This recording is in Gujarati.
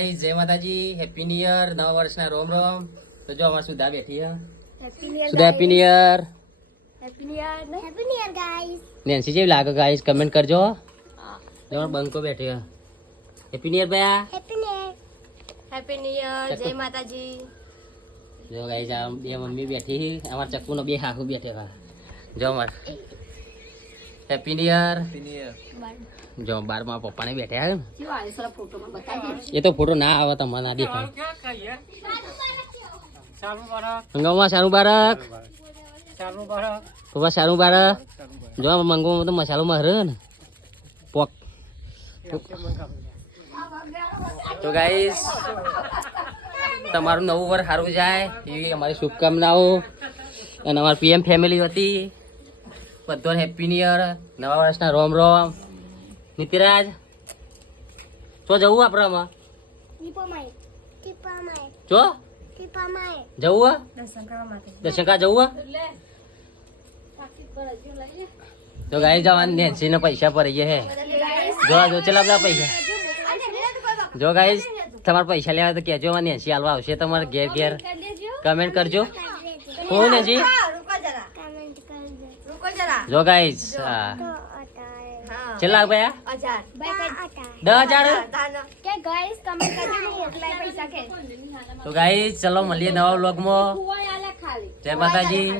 જય માતાજી, હેપી ન્યુ યર, નવા વર્ષના રોમ રોમ. તો જો અમાર સુધા બેઠી હે. Sudha happy new year. Happy new year guys. Nancy જેવી લાગે ગાઈસ, કમેન્ટ કરજો. જો બંકો બેઠી હે. હેપી ન્યુ યર ભયા. Happy new year. જય માતાજી. જો ગાઈસ આ બે મમ્મી બેઠી, અમાર ચક્કુનો બે હાહુ બેઠે હા. જો અમાર હેપી ન્યુ યર. જો બારમાં પપ્પાને બેઠા હે. એ તો ફોટો ના આવે તમને ના દેખાય. મંગાવમાં સારું બારક. પપ્પા સારું બારક. જો મંગાવમાં તો મસાલો મારે ને પોક. તો ગાઈસ તમારું નવું વર્ષ સારું જાય એવી અમારી શુભકામનાઓ. અને અમારી પીએમ ફેમિલી હતી, બધો હેપી ન્યુ યર, નવા વર્ષના રોમ રોમ. નીતિરાજ તો જવું આપણે આમાં જો જવું દર્શન કરવા જવું. તો ગાઈ જવાનું નેન્સી ને પૈસા પડી ગયા હે. જો જો ચલા બધા પૈસા જો ગાઈ તમારે પૈસા લેવા તો કહેજો, નેન્સી હાલવા આવશે તમારે ઘેર ઘેર. કમેન્ટ કરજો. કોણ નેન્સી જો ગાઈસ હા ચલા ભયા 10,000 કે ગાઈસ કમેન્ટ કરજો મોકલાય પૈસા કે. તો ગાઈસ ચલો મળીએ નવા વ્લોગમાં. જય માતાજી.